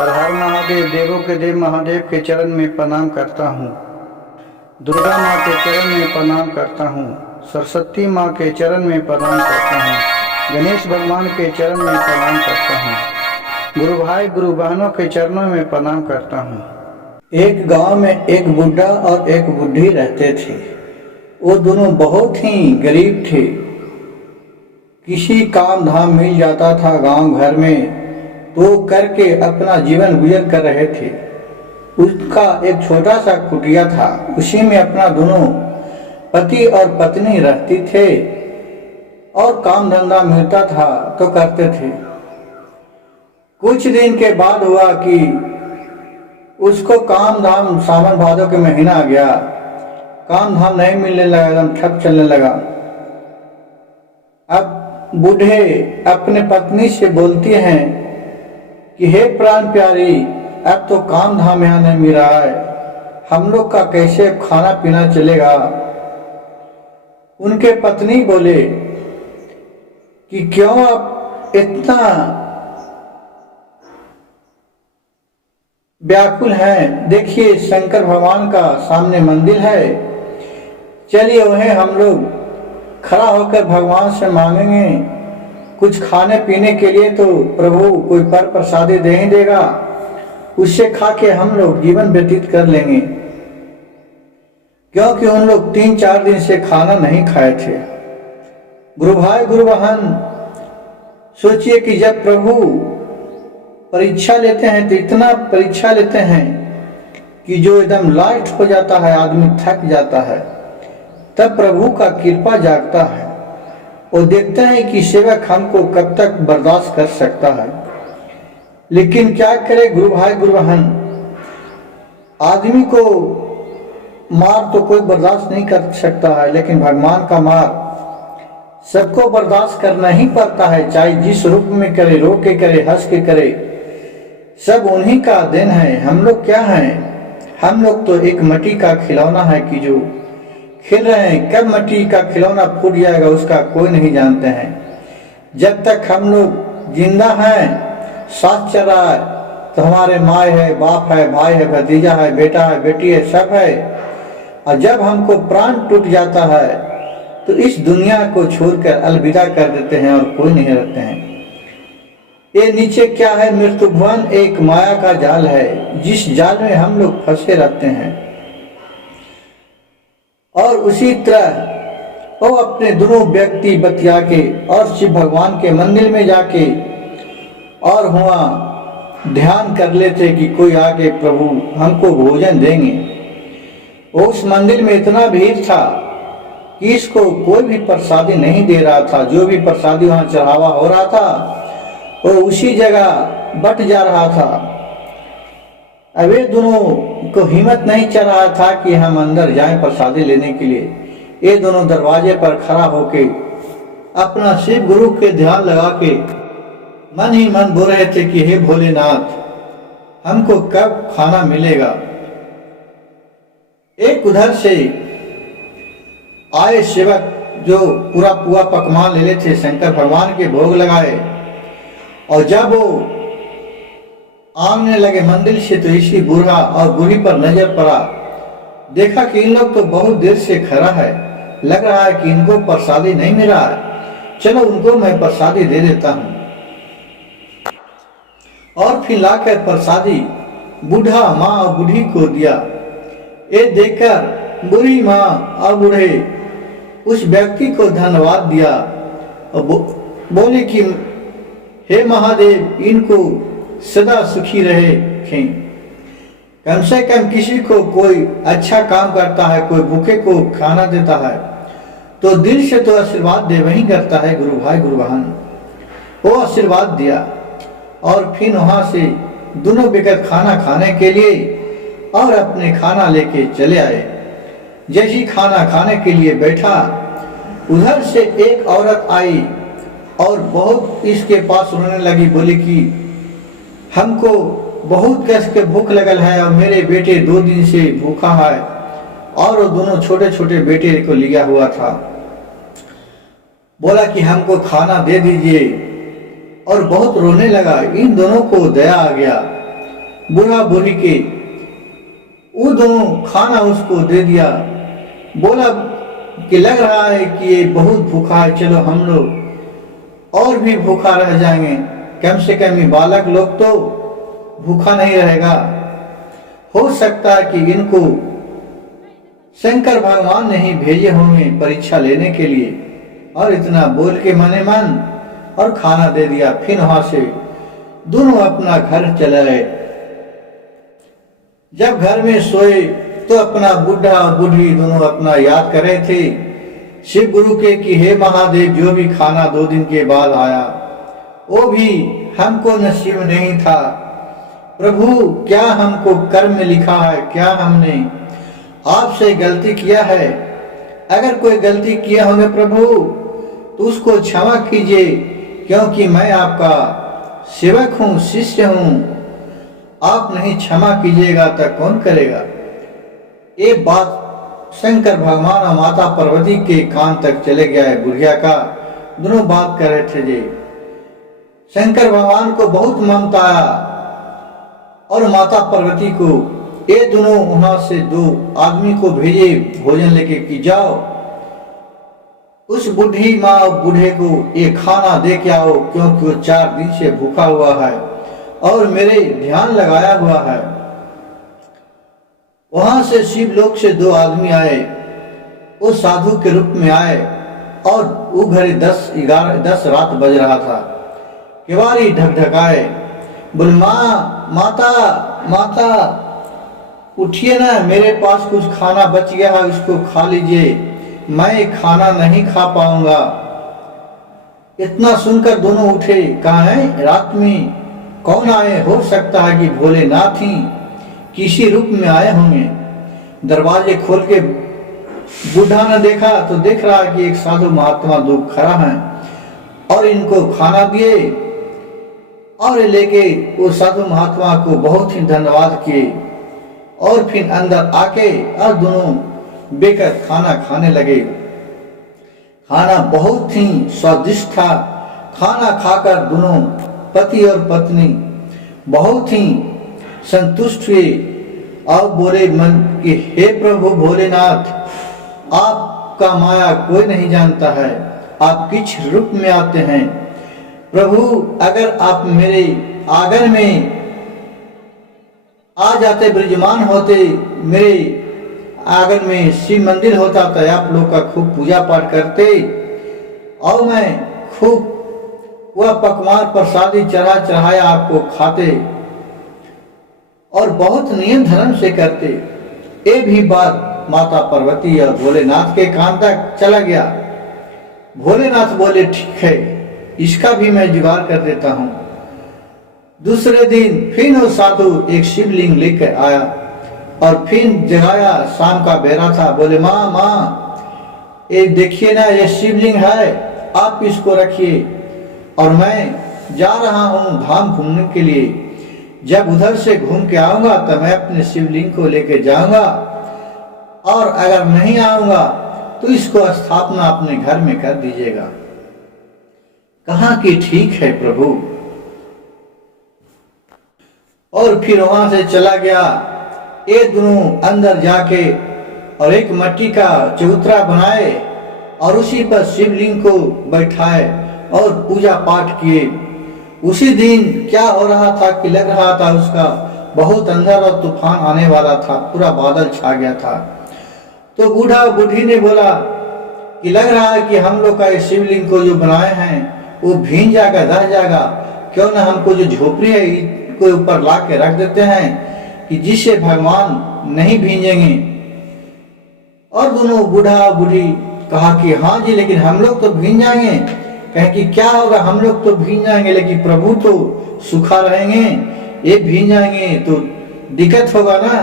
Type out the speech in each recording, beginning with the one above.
हर हर महादेव, देवों के देव महादेव के चरण में प्रणाम करता हूँ। दुर्गा माँ के चरण में प्रणाम करता हूँ। सरस्वती माँ के चरण में प्रणाम करता हूँ। गणेश भगवान के चरण में प्रणाम करता हूँ। गुरु भाई गुरु बहनों के चरणों में प्रणाम करता हूँ। एक गांव में एक बुढ़ा और एक बुढ़ी रहते थे। वो दोनों बहुत ही गरीब थे। किसी काम धाम मिल जाता था गांव घर में तो करके अपना जीवन गुजर कर रहे थे। उसका एक छोटा सा कुटिया था, उसी में अपना दोनों पति और पत्नी रहती थे और काम धंधा मिलता था तो करते थे। कुछ दिन के बाद हुआ कि उसको काम धाम, सावन भादों के महीना आ गया, काम धाम नहीं मिलने लगा, एकदम ठप चलने लगा। अब बूढ़े अपने पत्नी से बोलती हैं कि हे प्राण प्यारी, अब तो काम धाम यहाँ नहीं मिल रहा है, हम लोग का कैसे खाना पीना चलेगा। उनके पत्नी बोले कि क्यों आप इतना व्याकुल हैं, देखिए शंकर भगवान का सामने मंदिर है, चलिए वहीं हम लोग खड़ा होकर भगवान से मांगेंगे कुछ खाने पीने के लिए, तो प्रभु कोई पर प्रसादी दे ही देगा, उससे खा के हम लोग जीवन व्यतीत कर लेंगे। क्योंकि उन लोग 3-4 दिन से खाना नहीं खाए थे। गुरु भाई गुरु बहन, सोचिए कि जब प्रभु परीक्षा लेते हैं तो इतना परीक्षा लेते हैं कि जो एकदम लास्ट हो जाता है, आदमी थक जाता है, तब प्रभु का कृपा जागता है और देखते हैं कि सेवक हमको कब तक बर्दाश्त कर सकता है। लेकिन क्या करे गुरु भाई गुरु बहन, आदमी को मार तो कोई बर्दाश्त नहीं कर सकता है, लेकिन भगवान का मार सबको बर्दाश्त करना ही पड़ता है, चाहे जिस रूप में करे, रो के करे, हंस के करे, सब उन्हीं का देन है। हम लोग क्या हैं, हम लोग तो एक मिट्टी का खिलौना है कि जो खेल रहे हैं। कब मिट्टी का खिलौना फूट जाएगा उसका कोई नहीं जानते हैं। जब तक हम लोग जिंदा हैं, सांस चल रहा है, तो हमारे माँ है, बाप है, भाई है, भतीजा है, बेटा है, बेटी है, सब है। और जब हमको प्राण टूट जाता है तो इस दुनिया को छोड़कर अलविदा कर देते हैं और कोई नहीं रहते हैं। ये नीचे क्या है, मृत्यु भुवन एक माया का जाल है, जिस जाल में हम लोग फंसे रहते हैं। और उसी तरह वो अपने दोनों व्यक्ति बतिया के और शिव भगवान के मंदिर में जाके और वहाँ ध्यान कर लेते कि कोई आके प्रभु हमको भोजन देंगे। उस मंदिर में इतना भीड़ था कि इसको कोई भी प्रसादी नहीं दे रहा था। जो भी प्रसादी वहाँ चढ़ावा हो रहा था वो उसी जगह बट जा रहा था। अब ये दोनों को हिम्मत नहीं चल रहा था कि हम अंदर जाएं प्रसादी लेने के लिए। ये दोनों दरवाजे पर खड़ा होके अपना शिव गुरु के ध्यान लगा के मन ही मन बोल रहे थे कि हे भोलेनाथ, हमको कब खाना मिलेगा। एक उधर से आए सेवक जो पूरा पुआ पकवान ले लेते, शंकर भगवान के भोग लगाए, और जब वो आने लगे मंदिर से तो इसी बूढ़ा और बूढ़ी पर नजर पड़ा। देखा कि इन लोग तो बहुत देर से खड़ा है, लग रहा है कि इनको प्रसादी नहीं मिल रहा है, चलो उनको मैं प्रसादी दे देता हूँ। और फिर लाकर प्रसादी बूढ़ा, माँ और बूढ़ी को दिया। ये देखकर बूढ़ी माँ और बूढ़े उस व्यक्ति को धन्यवाद दिया और बोले कि हे महादेव, इनको सदा सुखी रहे। कम से कम किसी को कोई अच्छा काम करता है, कोई भूखे को खाना देता है तो दिल से तो आशीर्वाद दे वही करता है। गुरु भाई गुरु बहन, वो आशीर्वाद दिया और फिर वहां से दोनों बेकर खाना खाने के लिए और अपने खाना लेके चले आए। जैसी खाना खाने के लिए बैठा, उधर से एक औरत आई और बहुत इसके पास रोने लगी, बोली कि हमको बहुत कष्ट के भूख लगल है और मेरे बेटे 2 दिन से भूखा है। और वो दोनों छोटे छोटे बेटे को लिया हुआ था। बोला कि हमको खाना दे दीजिए और बहुत रोने लगा। इन दोनों को दया आ गया बूढ़ा बूढ़ी के वो दोनों खाना उसको दे दिया। बोला कि लग रहा है कि ये बहुत भूखा है, चलो हम लोग और भी भूखा रह जाएंगे, कम से कम ये बालक लोग तो भूखा नहीं रहेगा। हो सकता है कि इनको शंकर भगवान ने ही भेजे होंगे परीक्षा लेने के लिए। और इतना बोल के मने मन और खाना दे दिया। फिर वहां से दोनों अपना घर चले गए। जब घर में सोए तो अपना बुढ़ा और बूढ़ी दोनों अपना याद कर रहे थे शिव गुरु के कि हे महादेव, जो भी खाना 2 दिन के बाद आया वो भी हमको नसीब नहीं था। प्रभु, क्या हमको कर्म में लिखा है, क्या हमने आपसे गलती किया है? अगर कोई गलती किया होंगे प्रभु तो उसको क्षमा कीजिए, क्योंकि मैं आपका सेवक हूँ, शिष्य हूँ। आप नहीं क्षमा कीजिएगा तो कौन करेगा? ये बात शंकर भगवान और माता पार्वती के कान तक चले गया है। बुढ़िया का दोनों बात कर रहे थे जी। शंकर भगवान को बहुत ममता आया और माता पार्वती को। ये दोनों वहां से 2 आदमी को भेजे भोजन लेके कि जाओ उस बूढ़ी माँ और बूढ़े को ये खाना दे के आओ, क्योंकि वो 4 दिन से भूखा हुआ है और मेरे ध्यान लगाया हुआ है। वहां से शिवलोक से 2 आदमी आए, वो साधु के रूप में आए और वो घड़ी 10 रात बज रहा था। केवाड़ी ढकढकाए, बोले माता माता उठिए ना, मेरे पास कुछ खाना बच गया है, उसको खा लीजिए, मैं खाना नहीं खा पाऊंगा। इतना सुनकर दोनों उठे। कहा है रात में कौन आए? हो सकता है कि भोलेनाथ ही किसी रूप में आए होंगे। दरवाजे खोल के बूढ़ा ने देखा तो देख रहा कि एक साधु महात्मा 2 खड़ा है और इनको खाना दिए और लेके वो साधु महात्मा को बहुत ही धन्यवाद किए और फिर अंदर आके और दोनों बेकर खाना खाने लगे। खाना बहुत ही स्वादिष्ट था। खाना खाकर दोनों पति और पत्नी बहुत ही संतुष्ट हुए और बोले मन कि हे प्रभु भोलेनाथ, आपका माया कोई नहीं जानता है, आप किस रूप में आते हैं। प्रभु, अगर आप मेरे आंगन में आ जाते, विराजमान होते, मेरे आंगन में शिव मंदिर होता तो आप लोग का खूब पूजा पाठ करते और मैं खूब वह पकवान प्रसादी चढ़ाया आपको खाते और बहुत नियम धर्म से करते। ये भी बात माता पार्वती और भोलेनाथ के कान तक चला गया। भोलेनाथ बोले ठीक है, इसका भी मैं जुगाड़ कर देता हूँ। दूसरे दिन फिर वो साधु एक शिवलिंग लेकर आया और फिर जगाया। शाम का बेरा था। बोले माँ ये देखिए ना, ये शिवलिंग है, आप इसको रखिए और मैं जा रहा हूँ धाम घूमने के लिए। जब उधर से घूम के आऊंगा तो मैं अपने शिवलिंग को लेके जाऊंगा और अगर नहीं आऊंगा तो इसको स्थापना अपने घर में कर दीजिएगा। कहा कि ठीक है प्रभु। और फिर वहां से चला गया। ये दोनों अंदर जाके और एक मिट्टी का चबूतरा बनाए और उसी पर शिवलिंग को बैठाए और पूजा पाठ किए। उसी दिन क्या हो रहा था कि लग रहा था उसका बहुत अंधेर और तूफान आने वाला था, पूरा बादल छा गया था। तो बूढ़ा बूढ़ी ने बोला कि लग रहा है कि हम लोग का इस शिवलिंग को जो बनाए हैं वो भींग जाएगा, रह जाएगा, क्यों ना हमको जो झोपड़ी है इसको ऊपर ला के रख देते हैं कि जिससे भगवान नहीं भींजेंगे। और दोनों बूढ़ा बूढ़ी कहा कि हाँ जी, लेकिन हम लोग तो भींग जाएंगे। कहे कि क्या होगा, हम लोग तो भींग जाएंगे लेकिन प्रभु तो सूखा रहेंगे, ये भींग जाएंगे तो दिक्कत होगा ना।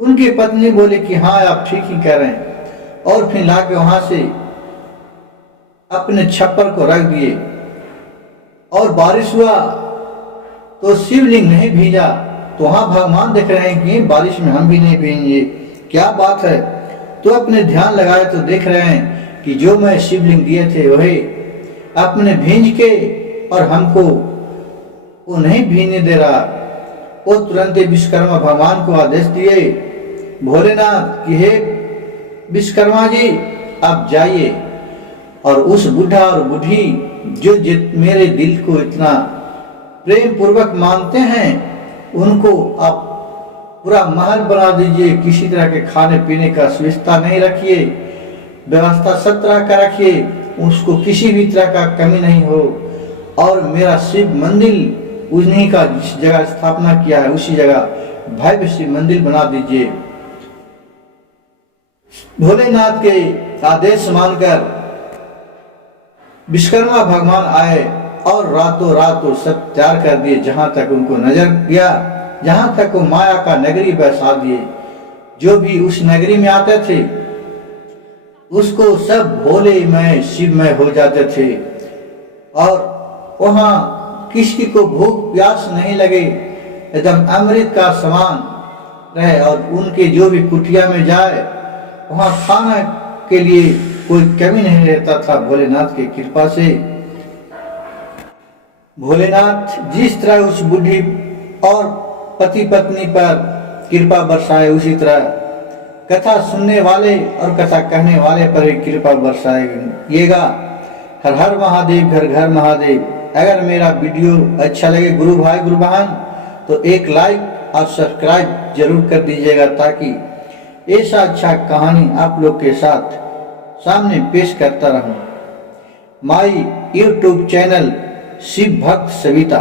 उनकी पत्नी बोली कि हाँ आप ठीक ही कह रहे हैं। और फिर लाके वहां से अपने छप्पर को रख दिए और बारिश हुआ तो शिवलिंग नहीं भीजा। तो वहां भगवान देख रहे हैं कि बारिश में हम भी नहीं भींगे, क्या बात है। तो अपने ध्यान लगाए तो देख रहे हैं कि जो मैं शिवलिंग दिए थे वही अपने भींज के और हमको वो नहीं भींजने दे रहा। वो तुरंत विश्वकर्मा भगवान को आदेश दिए, भोलेनाथ कि हे विश्वकर्मा जी आप जाइए और उस बूढ़ा और बूढ़ी जो मेरे दिल को इतना प्रेम पूर्वक मानते हैं उनको आप पूरा महल बना दीजिए। किसी तरह के खाने पीने का सुविधा नहीं रखिए, व्यवस्था सब तरह का रखिए, उसको किसी भी तरह का कमी नहीं हो। और मेरा शिव मंदिर उन्हीं का जिस जगह स्थापना किया है उसी जगह भव्य शिव मंदिर बना दीजिए। भोलेनाथ के आदेश मानकर विश्वकर्मा भगवान आए और रातों रात सब तैयार कर दिए। जहां तक उनको नजर गया, जहां तक वो माया का नगरी बसा दिए। जो भी उस नगरी में आते थे उसको सब भोलेमय शिवमय हो जाते थे और वहां किसी को भूख प्यास नहीं लगे, एकदम अमृत का समान रहे। और उनके जो भी कुटिया में जाए वहां खाना के लिए कोई कमी नहीं रहता था भोलेनाथ की कृपा से। भोलेनाथ जिस तरह उस बूढ़ी और पति पत्नी पर कृपा बरसाए उसी तरह कथा सुनने वाले और कथा कहने वाले पर भी कृपा बरसाएगा। हर हर महादेव, घर घर महादेव। अगर मेरा वीडियो अच्छा लगे गुरु भाई गुरु बहन तो एक लाइक और सब्सक्राइब जरूर कर दीजिएगा, ताकि ऐसा अच्छा कहानी आप लोग के साथ सामने पेश करता रहूं। माई यूट्यूब चैनल शिव भक्त सविता।